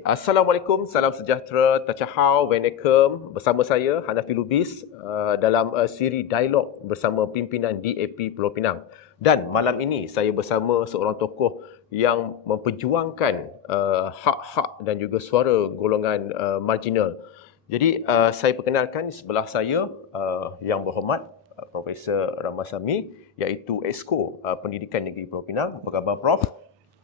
Assalamualaikum, salam sejahtera, Tachahau, Wanakem. Bersama saya, Hanafi Lubis, dalam siri dialog bersama pimpinan DAP Pulau Pinang. Dan malam ini saya bersama seorang tokoh yang memperjuangkan hak-hak dan juga suara golongan marginal. Jadi saya perkenalkan sebelah saya yang berhormat Profesor Ramasami, iaitu Exco Pendidikan Negeri Pulau Pinang. Apa khabar, Prof?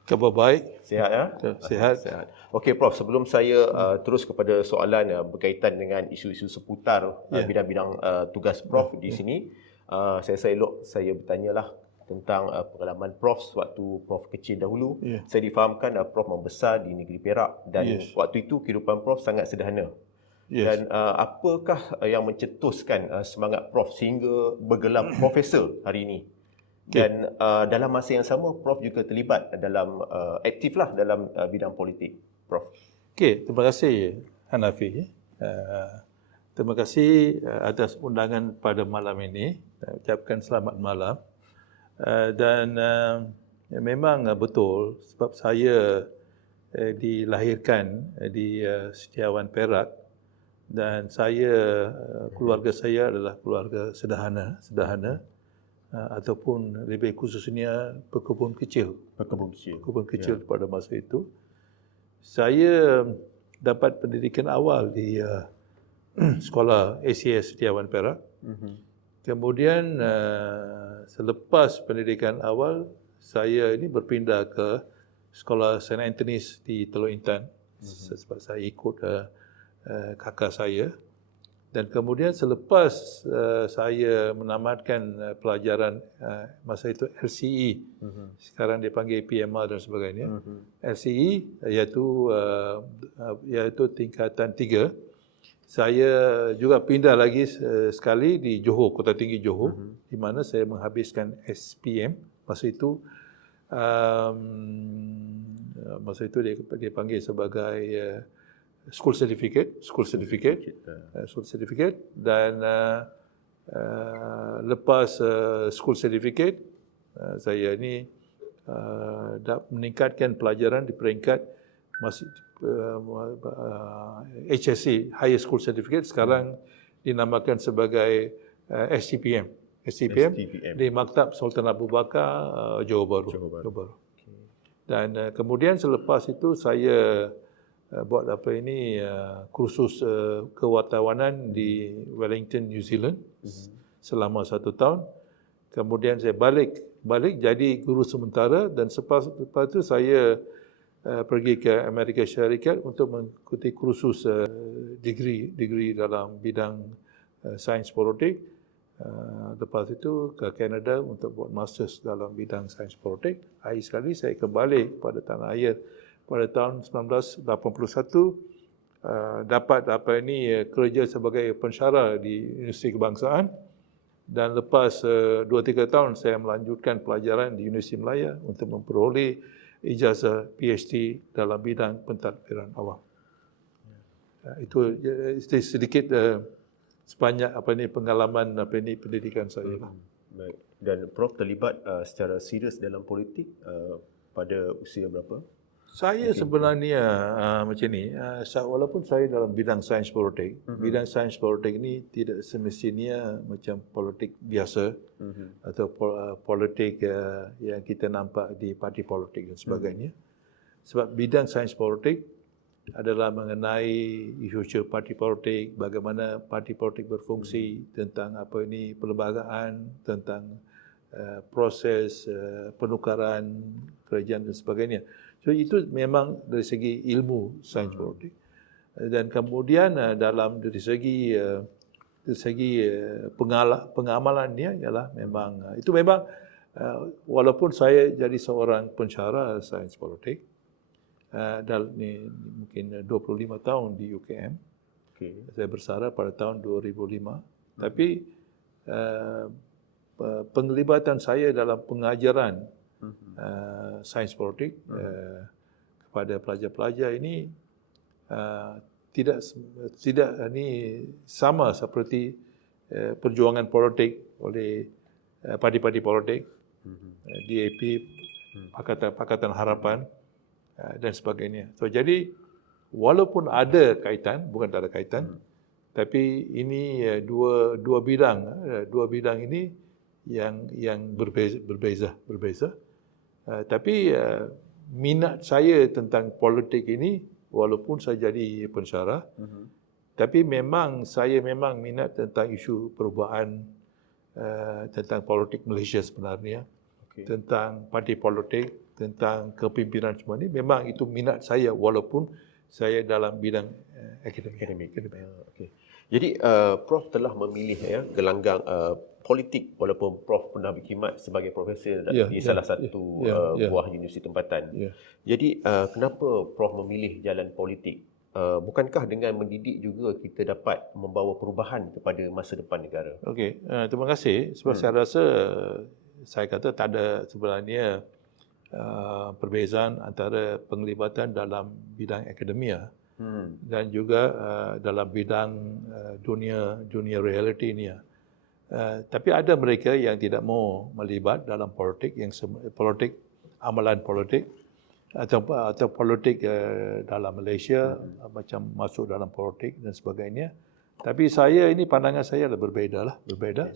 Khabar baik. Sihat ya? Sihat. Sihat. Okey Prof, sebelum saya terus kepada soalan berkaitan dengan isu-isu seputar bidang-bidang tugas Prof di sini, saya elok saya bertanyalah tentang pengalaman Prof sewaktu Prof kecil dahulu. Saya difahamkan Prof membesar di negeri Perak dan waktu itu kehidupan Prof sangat sederhana. Dan apakah yang mencetuskan semangat Prof sehingga bergelar profesor hari ini? Dan dalam masa yang sama, Prof juga terlibat dalam, aktiflah dalam bidang politik, Prof. Okey, terima kasih Hanafi. Terima kasih atas undangan pada malam ini. Ucapkan selamat malam. Dan memang betul sebab saya dilahirkan di Setiawan Perak dan keluarga saya adalah keluarga sederhana. Ataupun lebih khususnya pekebun kecil pada masa itu. Saya dapat pendidikan awal di sekolah ACS Setiawan Perak. Kemudian selepas pendidikan awal, saya ini berpindah ke sekolah St. Anthony's di Teluk Intan sebab saya ikut kakak saya. Dan kemudian selepas saya menamatkan pelajaran masa itu LCE, sekarang dipanggil PMR dan sebagainya, LCE iaitu tingkatan 3, saya juga pindah lagi sekali di Johor, Kota Tinggi Johor, di mana saya menghabiskan SPM. Masa itu dia panggil sebagai school certificate dan lepas school certificate saya ini meningkatkan pelajaran di peringkat HSC, Higher School Certificate, sekarang dinamakan sebagai STPM di Maktab Sultan Abu Bakar, Johor Bahru. Dan kemudian selepas itu saya buat kursus kewartawanan di Wellington, New Zealand selama 1 tahun. Kemudian saya balik jadi guru sementara dan selepas itu saya pergi ke Amerika Syarikat untuk mengikuti kursus degree dalam bidang sains politik. Lepas itu ke Kanada untuk buat masters dalam bidang sains politik. Akhir sekali saya kembali pada tanah air pada tahun 1981, dapat kerja sebagai pensyarah di Universiti Kebangsaan, dan lepas 2-3 tahun saya melanjutkan pelajaran di Universiti Malaya untuk memperoleh ijazah PhD dalam bidang pentadbiran awam. Itu sedikit sebanyak pengalaman pendidikan saya. Baik. Dan Prof terlibat secara serius dalam politik pada usia berapa? Saya sebenarnya macam ni, walaupun saya dalam bidang sains politik, bidang sains politik ini tidak semestinya macam politik biasa atau politik yang kita nampak di parti politik dan sebagainya. Sebab bidang sains politik adalah mengenai isu parti politik, bagaimana parti politik berfungsi, tentang perlembagaan, tentang proses penukaran kerajaan dan sebagainya. So itu memang dari segi ilmu sains politik. Dan kemudian dari segi pengamalannya ialah memang itu memang walaupun saya jadi seorang pensyarah sains politik dalam mungkin 25 tahun di UKM. Saya bersara pada tahun 2005. Tapi penglibatan saya dalam pengajaran sains politik kepada pelajar-pelajar ini tidak sama seperti perjuangan politik oleh parti-parti politik, DAP, Pakatan Harapan dan sebagainya. So jadi walaupun ada kaitan, bukan tak ada kaitan, tapi ini dua bidang ini yang berbeza. Tapi minat saya tentang politik ini, walaupun saya jadi pensyarah, tapi saya memang minat tentang isu perubahan, tentang politik Malaysia sebenarnya, tentang parti politik, tentang kepimpinan semua ini, memang itu minat saya walaupun saya dalam bidang akademik. Okay. Jadi Prof telah memilih gelanggang politik walaupun Prof pernah berkhidmat sebagai profesor di salah satu buah universiti tempatan. Jadi kenapa Prof memilih jalan politik? Bukankah dengan mendidik juga kita dapat membawa perubahan kepada masa depan negara? Okey, terima kasih. Sebab saya rasa saya kata tak ada sebenarnya perbezaan antara penglibatan dalam bidang akademia dan juga dalam bidang dunia realiti ni. Tapi ada mereka yang tidak mau melibat dalam politik, amalan politik atau politik dalam Malaysia, macam masuk dalam politik dan sebagainya. Tapi pandangan saya berbeza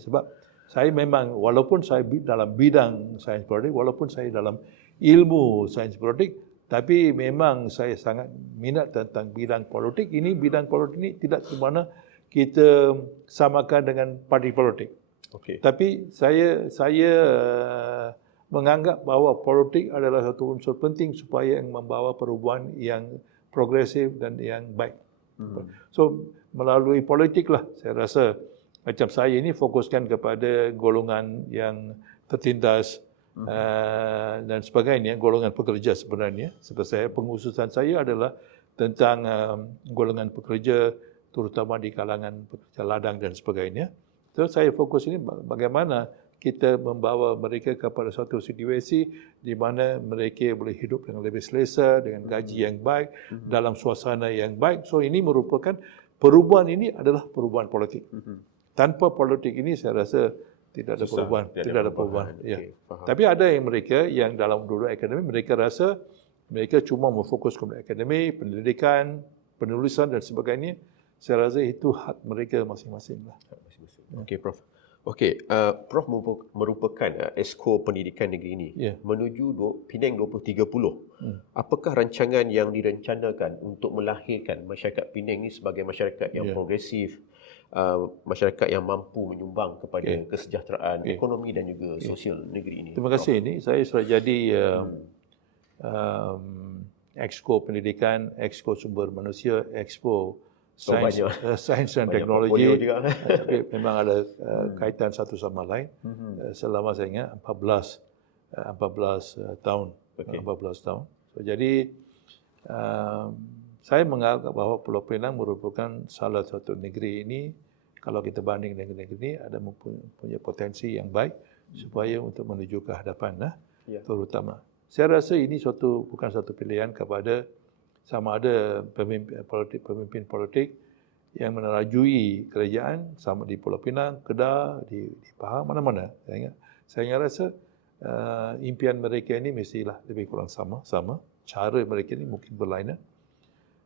sebab saya memang, walaupun saya dalam bidang sains politik, walaupun saya dalam ilmu sains politik, tapi memang saya sangat minat tentang bidang politik. Bidang politik ini tidak ke mana kita samakan dengan parti politik. Tapi saya menganggap bahawa politik adalah satu unsur penting supaya membawa perubahan yang progresif dan yang baik. So melalui politik lah saya rasa, macam saya ini fokuskan kepada golongan yang tertindas dan sebagainya, golongan pekerja sebenarnya. Sebab pengususan saya adalah tentang golongan pekerja, terutama di kalangan pekerja ladang dan sebagainya. So saya fokus ini bagaimana kita membawa mereka kepada suatu situasi di mana mereka boleh hidup dengan lebih selesa, dengan gaji yang baik, dalam suasana yang baik. So ini merupakan perubahan, ini adalah perubahan politik. Tanpa politik ini saya rasa tidak ada perubahan. Ya. Tapi ada mereka yang dalam dunia akademik, mereka rasa mereka cuma memfokus kepada akademik, pendidikan, penulisan dan sebagainya. Saya rasa itu hak mereka masing-masing lah. Okey, Prof. Okey, Prof merupakan Esko Pendidikan Negeri ini menuju Penang 2030. Apakah rancangan yang direncanakan untuk melahirkan masyarakat Penang ini sebagai masyarakat yang progresif, masyarakat yang mampu menyumbang kepada kesejahteraan ekonomi dan juga sosial negeri ini? Terima kasih. Ini saya sudah jadi Exco Pendidikan, Exco Sumber Manusia, Exco Sains dan Teknologi. Tapi memang ada kaitan satu sama lain. Selama saya ingat 14 tahun. 14 tahun. So, jadi saya menganggap bahawa Pulau Pinang merupakan salah satu negeri ini, kalau kita banding dengan negeri ini, ada mempunyai potensi yang baik supaya untuk menuju ke hadapan, terutama. Saya rasa ini bukan satu pilihan kepada sama ada pemimpin politik yang menerajui kerajaan, sama di Pulau Pinang, Kedah, di Pahang, mana-mana. Saya rasa impian mereka ini mestilah lebih kurang sama. Cara mereka ini mungkin berlainan.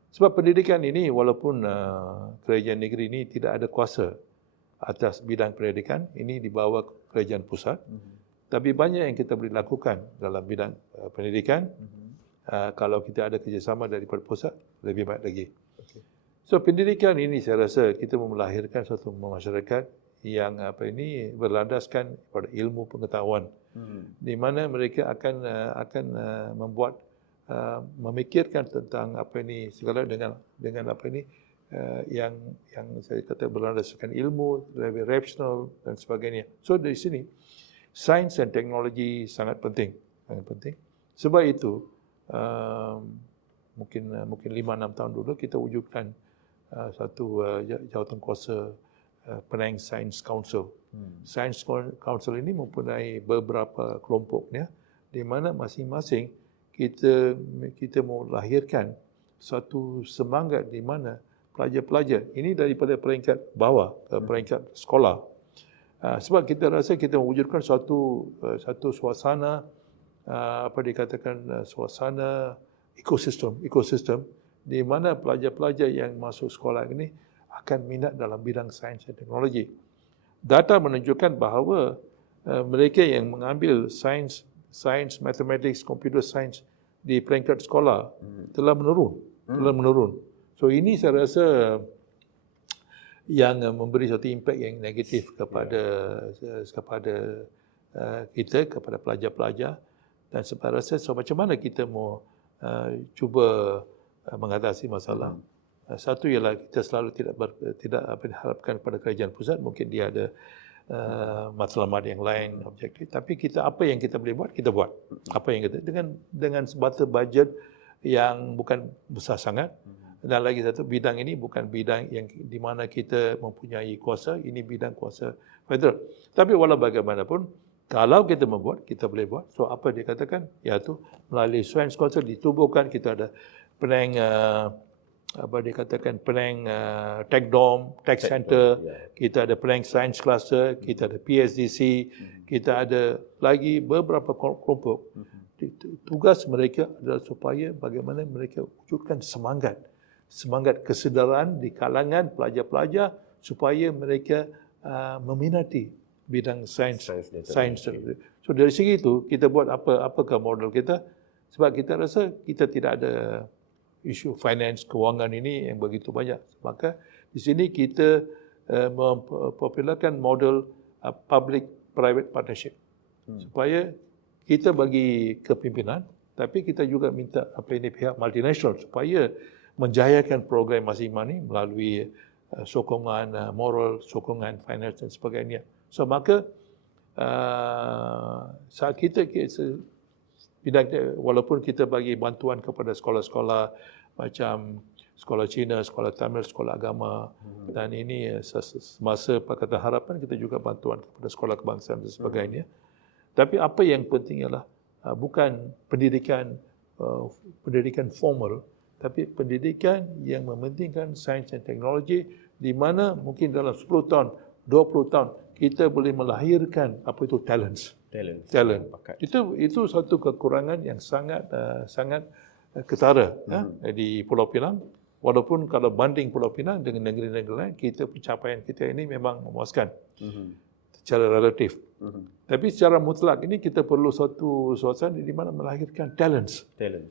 Sebab pendidikan ini, walaupun kerajaan negeri ini tidak ada kuasa atas bidang pendidikan, ini di bawah kerajaan pusat. Tapi banyak yang kita boleh lakukan dalam bidang pendidikan. Kalau kita ada kerjasama daripada pusat, lebih baik lagi. So pendidikan ini saya rasa kita melahirkan satu masyarakat yang berlandaskan pada ilmu pengetahuan, di mana mereka akan membuat memikirkan tentang segala dengan yang saya kata berlandaskan ilmu, lebih rasional dan sebagainya. So dari sini sains dan teknologi sangat penting. Sebab itu mungkin 5-6 tahun dulu kita wujudkan satu jawatan kuasa Penang Science Council. Science Council ini mempunyai beberapa kelompoknya, di mana masing-masing kita mau lahirkan satu semangat di mana pelajar-pelajar ini daripada peringkat bawah ke peringkat sekolah. Sebab kita rasa kita mewujudkan satu suasana dikatakan suasana ekosistem di mana pelajar-pelajar yang masuk sekolah ini akan minat dalam bidang sains dan teknologi. Data menunjukkan bahawa mereka yang mengambil sains, mathematics, computer science di peringkat sekolah telah menurun. So ini saya rasa yang memberi satu impak yang negatif kepada kita, kepada pelajar-pelajar, dan saya rasa macam mana kita mau cuba mengatasi masalah. Satu ialah kita selalu tidak harapkan kepada kerajaan pusat, mungkin dia ada matlamat yang lain, objektif, tapi apa yang kita boleh buat, kita buat. Apa yang kita dengan sebatas bajet yang bukan besar sangat. Dan lagi satu, bidang ini bukan bidang yang di mana kita mempunyai kuasa, ini bidang kuasa federal. Tapi walau bagaimanapun, kalau kita membuat, kita boleh buat. So apa dia katakan? Iaitu melalui Science Council ditubuhkan, kita ada Penang Tech Dome, Tech Center, kita ada Penang Science Cluster, kita ada PSDC, kita ada lagi beberapa kelompok. Tugas mereka adalah supaya bagaimana mereka wujudkan semangat kesedaran di kalangan pelajar-pelajar supaya mereka meminati bidang sains. So dari segi itu kita buat apakah model kita, sebab kita rasa kita tidak ada isu finance, kewangan ini yang begitu banyak. Maka di sini kita mempopularkan model public-private partnership supaya kita bagi kepimpinan, tapi kita juga minta pihak multinasional supaya menjayakan program masing-masing melalui sokongan moral, sokongan finance dan sebagainya. So maka saat kita walaupun kita bagi bantuan kepada sekolah-sekolah macam sekolah Cina, sekolah Tamil, sekolah agama, dan ini semasa Pakatan Harapan kita juga bantuan kepada sekolah kebangsaan dan sebagainya. Tapi apa yang penting ialah bukan pendidikan formal, tapi pendidikan yang mementingkan sains dan teknologi, di mana mungkin dalam 10 tahun, 20 tahun kita boleh melahirkan apa itu talent. Itu satu kekurangan yang sangat ketara di Pulau Pinang. Walaupun kalau banding Pulau Pinang dengan negeri-negeri lain, pencapaian kita ini memang memuaskan secara relatif. Tapi secara mutlak ini kita perlu satu suasana di mana melahirkan talents.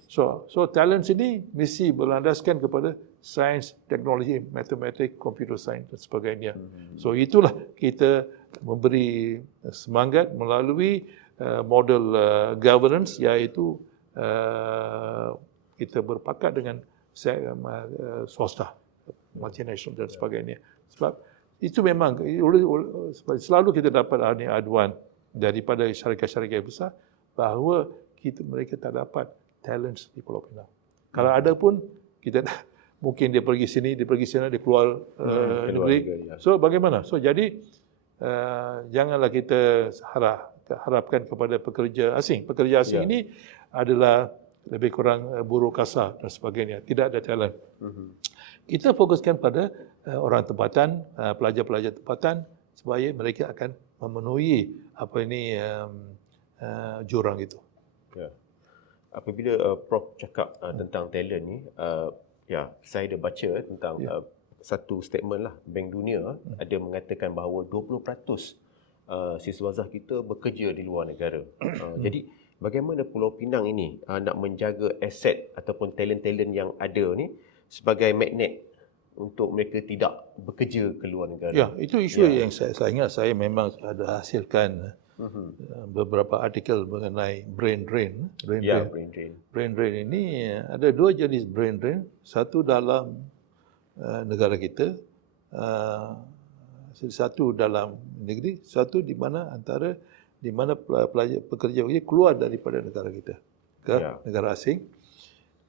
So talents ini mesti berlandaskan kepada sains, teknologi, matematik, computer science dan sebagainya. So itulah kita memberi semangat melalui model governance, iaitu kita berpakat dengan swasta, multinasional dan sebagainya. Sebab itu memang selalu kita dapat aduan daripada syarikat-syarikat besar bahawa mereka tak dapat talents di Pulau Pinang. Kalau ada pun, mungkin dia pergi sini, dia pergi sana, dia keluar negeri. So bagaimana? So jadi janganlah kita harapkan kepada pekerja asing. Pekerja asing ini adalah lebih kurang buruh kasar dan sebagainya. Tidak ada talent. Kita fokuskan pada orang tempatan, pelajar-pelajar tempatan, supaya mereka akan memenuhi jurang itu. Ya. Apabila Prof cakap tentang talent ni, saya ada baca tentang satu statement lah, Bank Dunia ada mengatakan bahawa 20% siswazah kita bekerja di luar negara. Jadi bagaimana Pulau Pinang ini nak menjaga aset ataupun talent-talent yang ada ni sebagai magnet untuk mereka tidak bekerja ke luar negara? Ya, itu isu yang saya ingat saya memang ada hasilkan beberapa artikel mengenai brain drain. Brain drain ini ada dua jenis brain drain. Satu dalam negara kita, satu dalam negeri, satu di mana pelajar pekerja keluar daripada negara kita ke negara asing.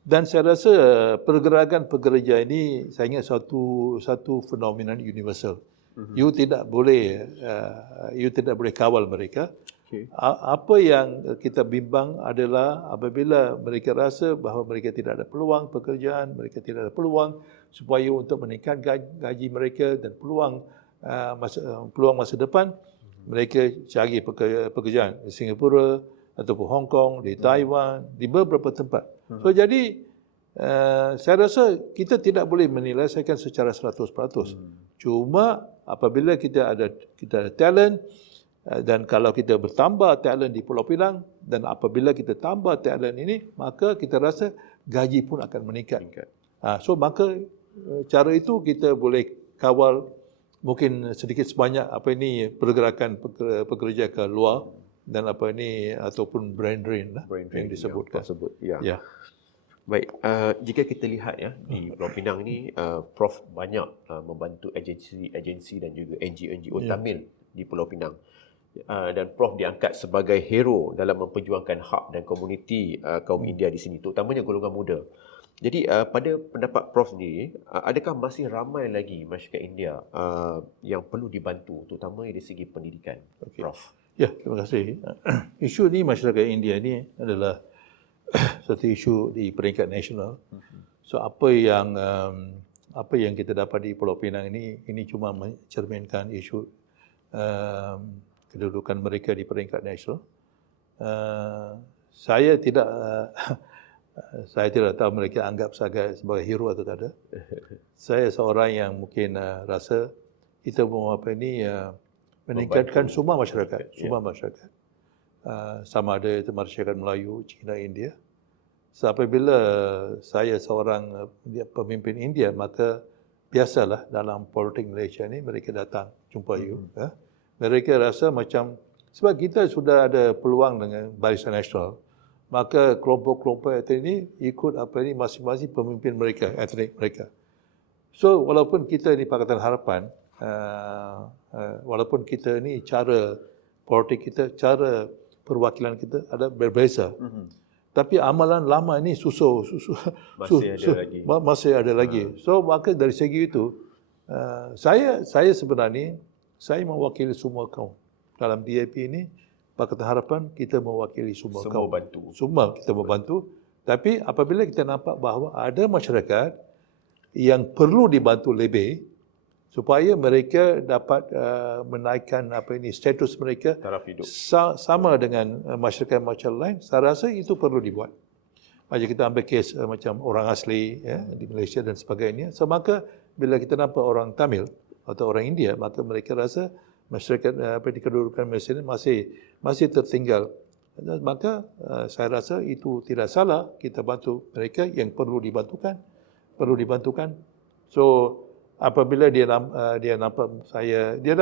Dan saya rasa pergerakan pekerja ini, saya ingat satu fenomena universal. You tidak boleh kawal mereka. Apa yang kita bimbang adalah apabila mereka rasa bahawa mereka tidak ada peluang pekerjaan, mereka tidak ada peluang supaya untuk meningkatkan gaji mereka dan peluang masa depan, mereka cari pekerjaan di Singapura ataupun Hong Kong, di Taiwan, di beberapa tempat. So jadi Saya rasa kita tidak boleh menyelesaikan secara 100%. Cuma apabila kita ada talent, dan kalau kita bertambah talent di Pulau Pinang, dan apabila kita tambah talent ini, maka kita rasa gaji pun akan meningkat. So maka cara itu kita boleh kawal mungkin sedikit sebanyak pergerakan pekerja ke luar dan ataupun brain drain yang disebutkan. Ya. Baik, jika kita lihat di Pulau Pinang ni, Prof banyak membantu agensi dan juga NGO Tamil di Pulau Pinang. Dan Prof diangkat sebagai hero dalam memperjuangkan hak dan komuniti kaum India di sini, terutamanya golongan muda. Jadi pada pendapat Prof ni, adakah masih ramai lagi masyarakat India yang perlu dibantu, terutama dari segi pendidikan, Prof? Ya, terima kasih. Isu ni masyarakat India ni adalah satu isu di peringkat nasional. So apa yang kita dapat di Pulau Pinang ini cuma mencerminkan isu kedudukan mereka di peringkat nasional. Saya tidak tahu mereka anggap saya sebagai hero atau tak ada. Saya seorang yang mungkin rasa kita mau meningkatkan semua masyarakat, sama ada itu masyarakat Melayu, Cina, India. So, apabila saya seorang pemimpin India, maka biasalah dalam politik Malaysia ni mereka datang jumpa you. Mereka rasa macam sebab kita sudah ada peluang dengan Barisan Nasional, maka kelompok-kelompok ini ikut masing-masing pemimpin mereka, etnik mereka. So walaupun kita ni Pakatan Harapan, walaupun kita ni cara politik kita, cara perwakilan kita ada berbeza, tapi amalan lama ini masih ada lagi. So maka dari segi itu, saya sebenarnya saya mewakili semua kaum. Dalam DAP ini, Pakatan Harapan, kita mewakili semua kaum. Semua kita membantu. Tapi apabila kita nampak bahawa ada masyarakat yang perlu dibantu lebih, supaya mereka dapat menaikkan status mereka sama dengan masyarakat macam lain, saya rasa itu perlu dibuat. Macam kita ambil kes macam orang asli di Malaysia dan sebagainya. So, maka bila kita nampak orang Tamil atau orang India, maka mereka rasa masyarakat di kedudukan Malaysia ini masih tertinggal. Maka saya rasa itu tidak salah, kita bantu mereka yang perlu dibantukan. So apabila dia nampak saya, dia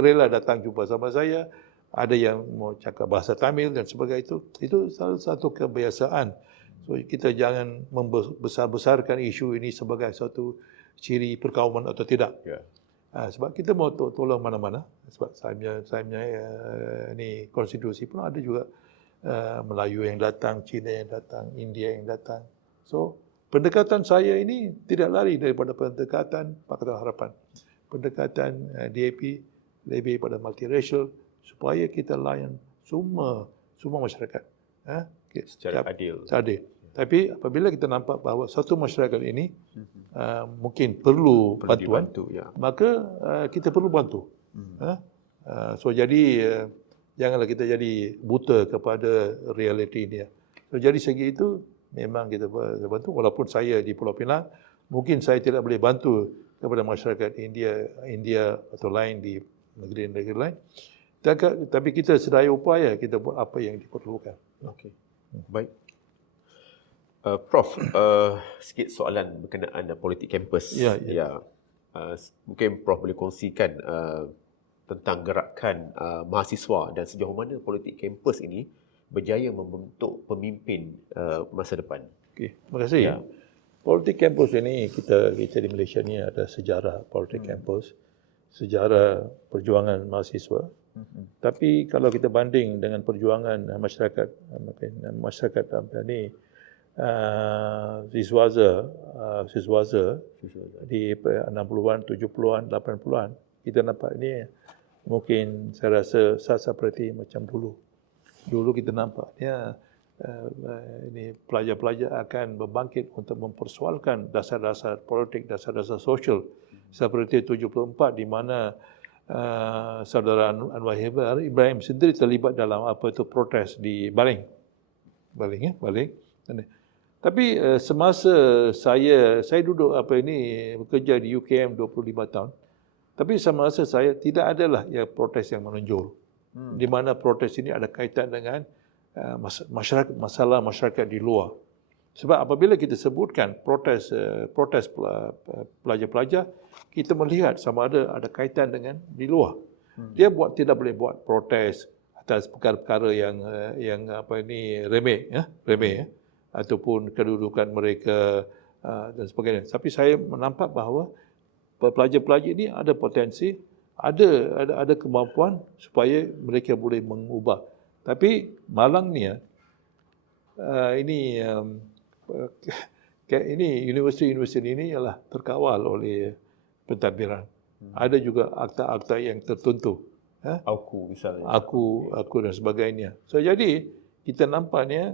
rela datang jumpa sama saya, ada yang mau cakap bahasa Tamil dan sebagainya, itu salah satu kebiasaan. So kita jangan membesar-besarkan isu ini sebagai satu ciri perkauman atau tidak. Sebab kita mau tolong mana-mana. Sebab saya punya ni konstitusi pun ada juga Melayu yang datang, Cina yang datang, India yang datang. So pendekatan saya ini tidak lari daripada pendekatan Pakatan Harapan. Pendekatan DAP lebih pada multiracial supaya kita layan semua masyarakat. Secara adil. Tapi apabila kita nampak bahawa satu masyarakat ini mungkin perlu bantuan, maka kita perlu bantu. So jadi janganlah kita jadi buta kepada realiti ini. So jadi segi itu memang kita bantu. Walaupun saya di Pulau Pinang, mungkin saya tidak boleh bantu kepada masyarakat India atau lain di negeri-negeri lain. Tapi kita sedaya upaya kita buat apa yang diperlukan. Okey. Baik. Prof, sikit soalan berkenaan politik kampus. Mungkin Prof boleh kongsikan tentang gerakan mahasiswa dan sejauh mana politik kampus ini berjaya membentuk pemimpin masa depan. Okey, terima kasih. Politik kampus ini kita di Malaysia ni ada sejarah politik kampus, sejarah perjuangan mahasiswa. Tapi kalau kita banding dengan perjuangan masyarakat siswaza di 60-an, 70-an, 80-an, kita nampak ini mungkin saya rasa seperti macam dulu. Dulu kita nampak ini pelajar-pelajar akan berbangkit untuk mempersoalkan dasar-dasar politik, dasar-dasar sosial seperti 74 di mana saudara Anwar Ibrahim sendiri terlibat dalam protes di Baling. Tapi semasa saya duduk bekerja di UKM 25 tahun. Tapi semasa saya tidak adalah yang protes yang menonjol. Di mana protes ini ada kaitan dengan masalah masyarakat di luar. Sebab apabila kita sebutkan protes pelajar-pelajar, kita melihat sama ada kaitan dengan di luar. Dia tidak boleh buat protes atas perkara-perkara yang remeh ataupun kedudukan mereka dan sebagainya. Tapi saya menampak bahawa pelajar-pelajar ini ada potensi, ada kemampuan supaya mereka boleh mengubah. Tapi malangnya ini universiti ini ialah terkawal oleh pentadbiran. Ada juga akta-akta yang tertentu. Aku misalnya. Aku dan sebagainya. So jadi kita nampaknya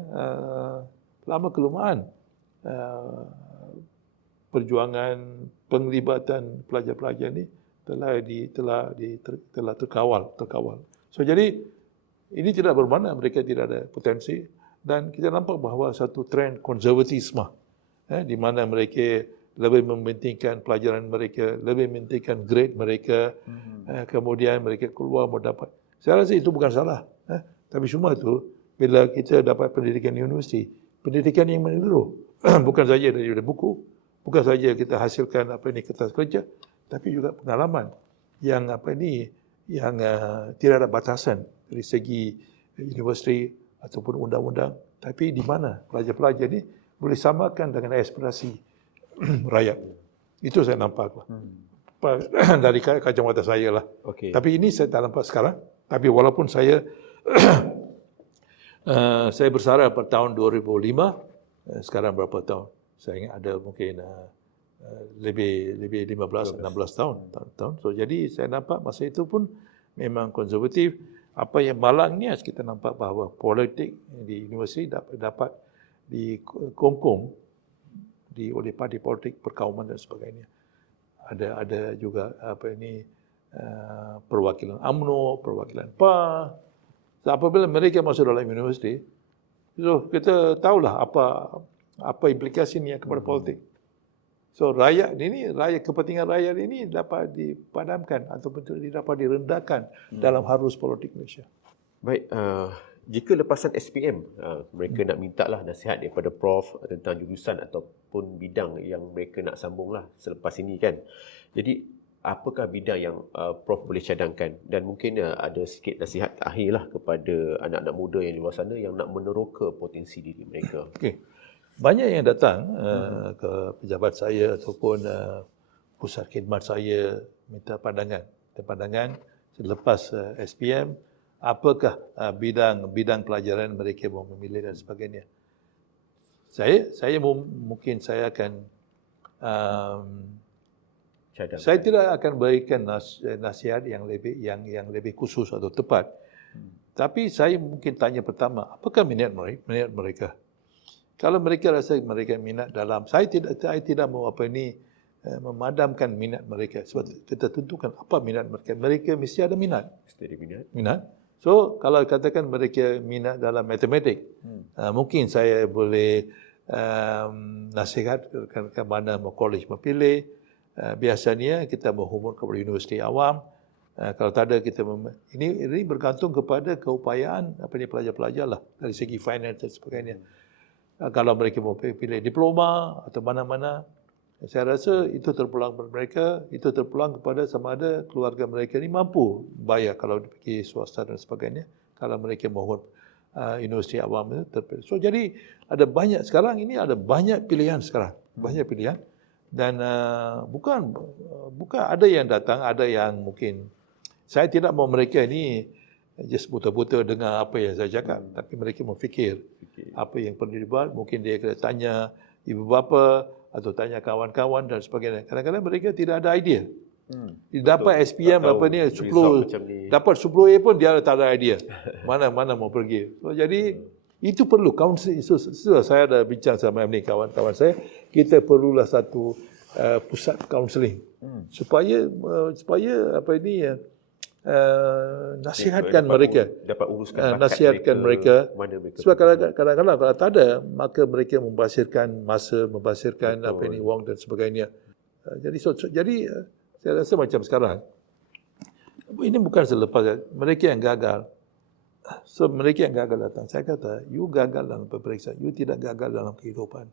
lama-kelamaan perjuangan penglibatan pelajar-pelajar ini telah terkawal. So jadi ini tidak bermakna mereka tidak ada potensi, dan kita nampak bahawa satu trend konservatisme di mana mereka lebih mementingkan pelajaran mereka, lebih mementingkan grade mereka, kemudian mereka keluar mau dapat. Saya rasa itu bukan salah, tapi cuma itu bila kita dapat pendidikan universiti, pendidikan yang menyeluruh, bukan saja dari buku, bukan saja kita hasilkan kertas kerja, tapi juga pengalaman yang tidak ada batasan dari segi universiti ataupun undang-undang, tapi di mana pelajar-pelajar ini boleh samakan dengan aspirasi rakyat. Itu saya nampak dari kacamata saya lah. Okay. Tapi ini saya tak nampak sekarang. Tapi walaupun saya saya bersara pada tahun 2005, sekarang berapa tahun? Saya ingat ada mungkin lebih 15-16 tahun. So, jadi saya nampak masa itu pun memang konservatif. Apa yang malangnya kita nampak bahawa politik di universiti dapat dikongkong oleh parti politik perkauman dan sebagainya. Ada juga perwakilan UMNO, perwakilan PA. So, apabila mereka masuk dalam universiti, so kita tahulah apa implikasinya kepada politik. So kepentingan rakyat ini dapat dipadamkan ataupun dapat direndahkan dalam arus politik Malaysia. Baik, jika lepasan SPM, mereka nak minta lah nasihat daripada Prof tentang jurusan ataupun bidang yang mereka nak sambung lah selepas ini kan. Jadi, apakah bidang yang Prof boleh cadangkan? Dan mungkin ada sikit nasihat akhir lah kepada anak-anak muda yang di luar sana yang nak meneroka potensi diri mereka. Okay. Banyak yang datang ke pejabat saya ataupun pusat khidmat saya minta pandangan selepas SPM, apakah bidang pelajaran mereka mau memilih dan sebagainya. Saya mungkin saya akan saya tidak akan berikan nasihat yang lebih khusus atau tepat. Tapi saya mungkin tanya pertama, apakah minat mereka? Kalau mereka rasa mereka minat dalam, saya tidak mau memadamkan minat mereka. Sebab kita tentukan apa minat mereka. Mereka mesti ada minat. Minat. So, kalau katakan mereka minat dalam matematik, mungkin saya boleh nasihat ke mana mau college mau pilih. Biasanya kita menghubung kepada universiti awam. Kalau tak ada ini bergantung kepada keupayaan pelajar-pelajar lah dari segi finance dan sebagainya. Kalau mereka mau pilih diploma atau mana-mana, saya rasa itu terpulang kepada mereka, itu terpulang kepada sama ada keluarga mereka ini mampu bayar kalau pergi swasta dan sebagainya. Kalau mereka mohon universiti awam itu terpilih. So jadi sekarang ini ada banyak pilihan sekarang, banyak pilihan, dan bukan ada yang datang, ada yang mungkin saya tidak mau mereka ini just buta-buta dengar apa yang saya cakap, tapi mereka memfikir apa yang perlu dibuat. Mungkin dia kena tanya ibu bapa atau tanya kawan-kawan dan sebagainya. Kadang-kadang mereka tidak ada idea. Dapat SPM berapa ni 10, dapat 10A pun dia tak ada idea mana mau pergi. So, jadi itu perlu counseling. Sudah saya ada bincang sama ni kawan-kawan saya, kita perlulah satu pusat counseling supaya nasihatkan mereka. Dapat uruskan bakat Nasihatkan mereka. mana mereka. Sebab kadang-kadang kalau tak ada, maka mereka membasirkan masa, membasirkan wang dan sebagainya. Jadi saya rasa macam sekarang, ini bukan selepas mereka yang gagal. So mereka yang gagal datang, saya kata, you gagal dalam peperiksaan, you tidak gagal dalam kehidupan.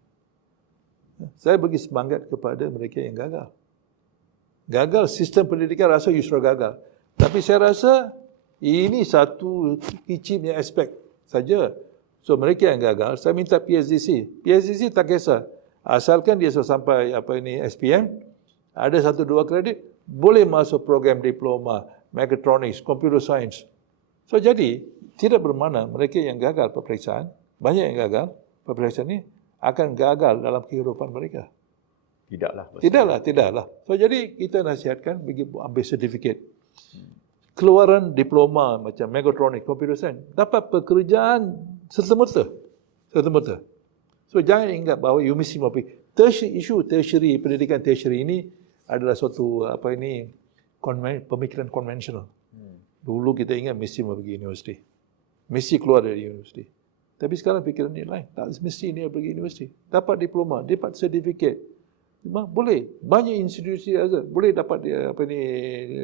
Saya bagi semangat kepada mereka yang gagal. Gagal sistem pendidikan rasa you sudah gagal. Tapi saya rasa ini satu kecilnya aspek saja. So mereka yang gagal, saya minta PSDC. PSDC tak kisah. Asalkan dia sudah sampai SPM, ada 1-2 kredit, boleh masuk program diploma, mechatronics, computer science. So jadi, tidak bermakna mereka yang gagal peperiksaan, banyak yang gagal peperiksaan ini, akan gagal dalam kehidupan mereka. Tidaklah. So jadi kita nasihatkan bagi ambil sertifikat. Keluaran diploma macam mechatronics, computer science, dapat pekerjaan serta-merta. So jangan ingat bahawa you mesti mampu. Isu tertiary, pendidikan tertiary ini adalah suatu pemikiran konvensional. Dulu kita ingat mesti pergi universiti. Mesti keluar dari universiti. Tapi sekarang fikiran ni lain. Tak mesti dia pergi universiti. Dapat diploma, dapat sertifikat. Memang boleh. Banyak institusi ada boleh dapat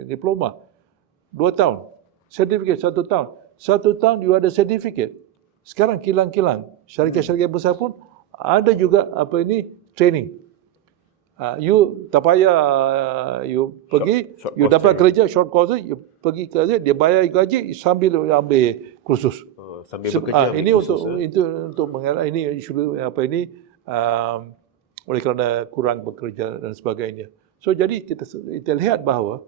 diploma 2 tahun. Sertifikat 1 tahun. 1 tahun you ada sertifikat. Sekarang kilang-kilang, syarikat-syarikat besar pun ada juga training. You tak payah you pergi, you dapat kerja short course, you pergi kerja, dia bayar gaji sambil ambil kursus. Sambil bekerja. Ini untuk mengelak ini isu oleh kerana kurang bekerja dan sebagainya. So jadi kita lihat bahawa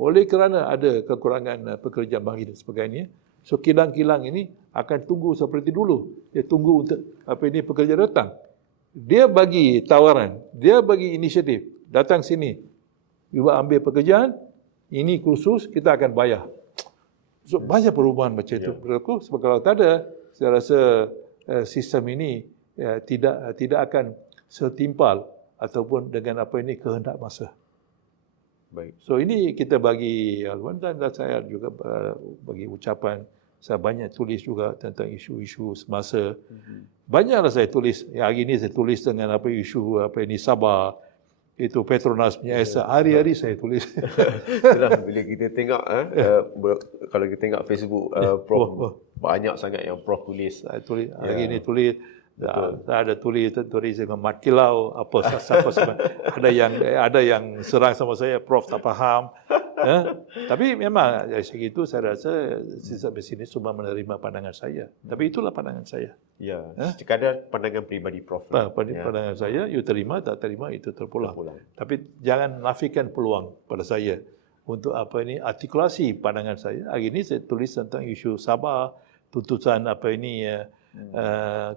oleh kerana ada kekurangan pekerja bangkit dan sebagainya, so kilang-kilang ini akan tunggu seperti dulu. Dia tunggu untuk pekerja datang. Dia bagi tawaran, dia bagi inisiatif, datang sini, you ambil pekerjaan, ini kursus, kita akan bayar. So banyak perubahan macam itu berlaku. Sebab kalau tak ada, saya rasa sistem ini tidak akan setimpal ataupun dengan kehendak masa. Baik. So ini kita bagi haluan dan saya juga bagi ucapan. Saya banyak tulis juga tentang isu-isu semasa. Banyaklah saya tulis. Hari ini saya tulis dengan isu Sabah, itu Petronas punya asas. Hari-hari saya tulis. Itulah bila kita tengok kalau kita tengok Facebook Prof banyak sangat yang Prof tulis. Saya tulis hari ini tulis. Ada tulis dengan mat kilau siapa ada yang serang sama saya, Prof tak faham. Tapi memang dari segi itu saya rasa sampai sini cuma menerima pandangan saya. Tapi itulah pandangan saya. Ya, sekadar pandangan pribadi Prof. Pandangan saya, you terima tak terima itu terpulang. Tapi jangan nafikan peluang pada saya untuk artikulasi pandangan saya. Hari ini saya tulis tentang isu Sabah, tuntutan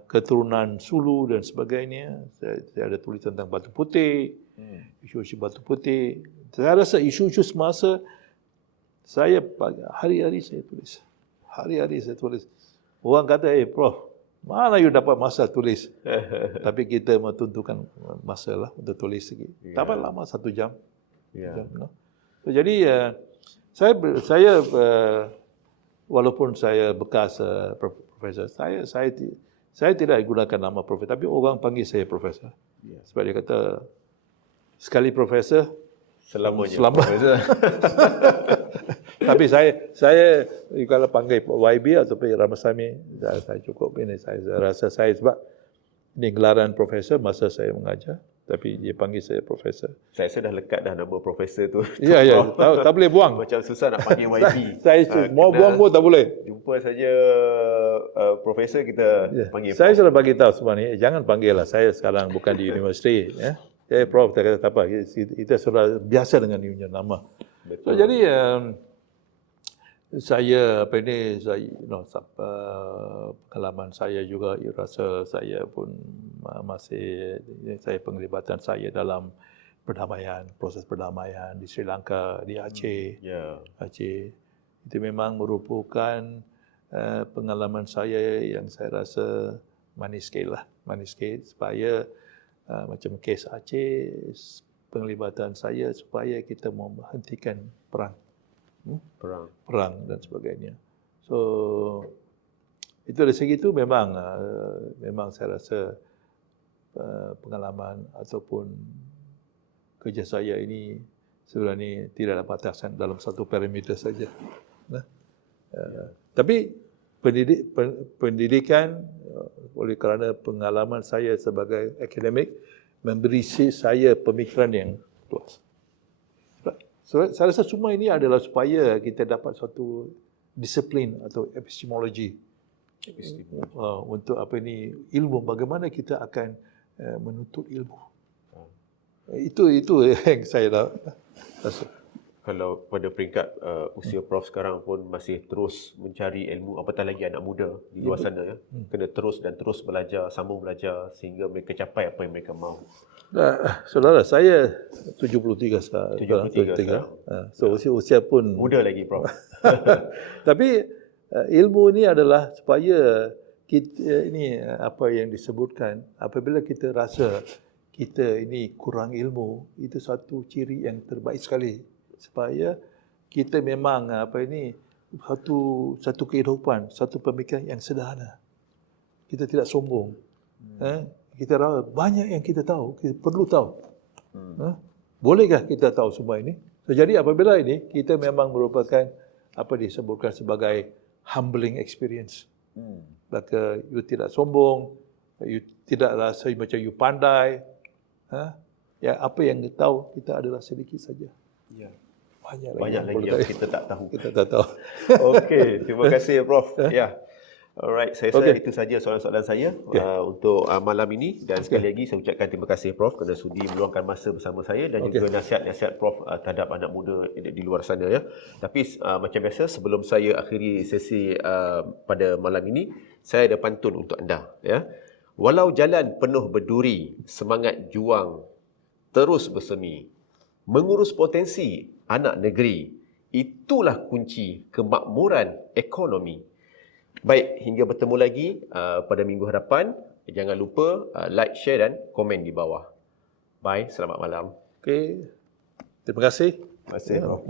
keturunan Sulu dan sebagainya. Saya ada tulis tentang batu putih, isu-isu batu putih. Saya rasa isu-isu semasa saya hari-hari saya tulis. Hari-hari saya tulis. Orang kata, Prof, mana you dapat masa tulis? Tapi kita menentukan masa lah untuk tulis lagi. Dapat lama 1 jam. So, jadi saya walaupun saya bekas profesor, saya tidak gunakan nama profesor, tapi orang panggil saya profesor. Sebab dia kata sekali profesor selamanya. Profesor. Tapi saya kalau panggil YB atau Ramasamy, saya cukup ini. Saya rasa sebab ini gelaran profesor masa saya mengajar. Tapi dia panggil saya profesor. Saya dah lekat dah nama profesor tu. Ya, tak boleh buang. Macam susah nak panggil YB. Saya mau buang pun tak boleh. Jumpa saja profesor kita panggil. Saya sudah bagi tahu semua ni, jangan panggil lah. Saya sekarang bukan di universiti. Prof, tak kata tak apa. Kita sudah biasa dengan punya nama. Betul. So, jadi saya pengalaman saya juga, rasa saya pun masih penglibatan saya dalam perdamaian, proses perdamaian di Sri Lanka, di Aceh. Aceh itu memang merupakan pengalaman saya yang saya rasa manis sikit supaya macam kes Aceh, penglibatan saya supaya kita menghentikan perang. perang dan sebagainya. So itu dari segi itu memang saya rasa pengalaman ataupun kerja saya ini sebenarnya tidak ada batasan dalam satu parameter saja. Tapi pendidikan oleh kerana pengalaman saya sebagai akademik memberi saya pemikiran yang luas. So, saya rasa semua ini adalah supaya kita dapat suatu disiplin atau epistemologi. Untuk ilmu, bagaimana kita akan menuntut ilmu. Itu yang saya rasa. Kalau pada peringkat usia Prof sekarang pun masih terus mencari ilmu, apatah lagi anak muda di luar sana ya. Kena terus dan terus belajar, sambung belajar sehingga mereka capai apa yang mereka mahu. Saudara, saya 73 sekarang. 73 So usia pun muda lagi, Prof. Tapi ilmu ini adalah supaya kita ini apa yang disebutkan, apabila kita rasa kita ini kurang ilmu, itu satu ciri yang terbaik sekali supaya kita memang satu kehidupan, satu pemikiran yang sederhana. Kita tidak sombong. Kita rasa banyak yang kita tahu, kita perlu tahu. Bolehkah kita tahu semua ini? So, jadi apabila ini kita memang merupakan apa disebutkan sebagai humbling experience. Maka you tidak sombong, you tidak rasa macam you pandai. Ya, apa yang kita tahu kita adalah sedikit saja. Ya. Banyak lagi yang kita tak tahu. Kita tak tahu. Okey, terima kasih Prof. Ya. Alright, saya rasa itu saja soalan-soalan saya untuk malam ini, dan sekali lagi saya ucapkan terima kasih Prof kerana sudi meluangkan masa bersama saya dan juga nasihat-nasihat Prof terhadap anak muda di luar sana ya. Tapi macam biasa, sebelum saya akhiri sesi pada malam ini, saya ada pantun untuk anda ya. Walau jalan penuh berduri, semangat juang terus bersemi. Mengurus potensi anak negeri, itulah kunci kemakmuran ekonomi. Baik, hingga bertemu lagi pada minggu hadapan. Jangan lupa like, share dan komen di bawah. Bye, selamat malam. Okey. Terima kasih. Terima kasih, Prof.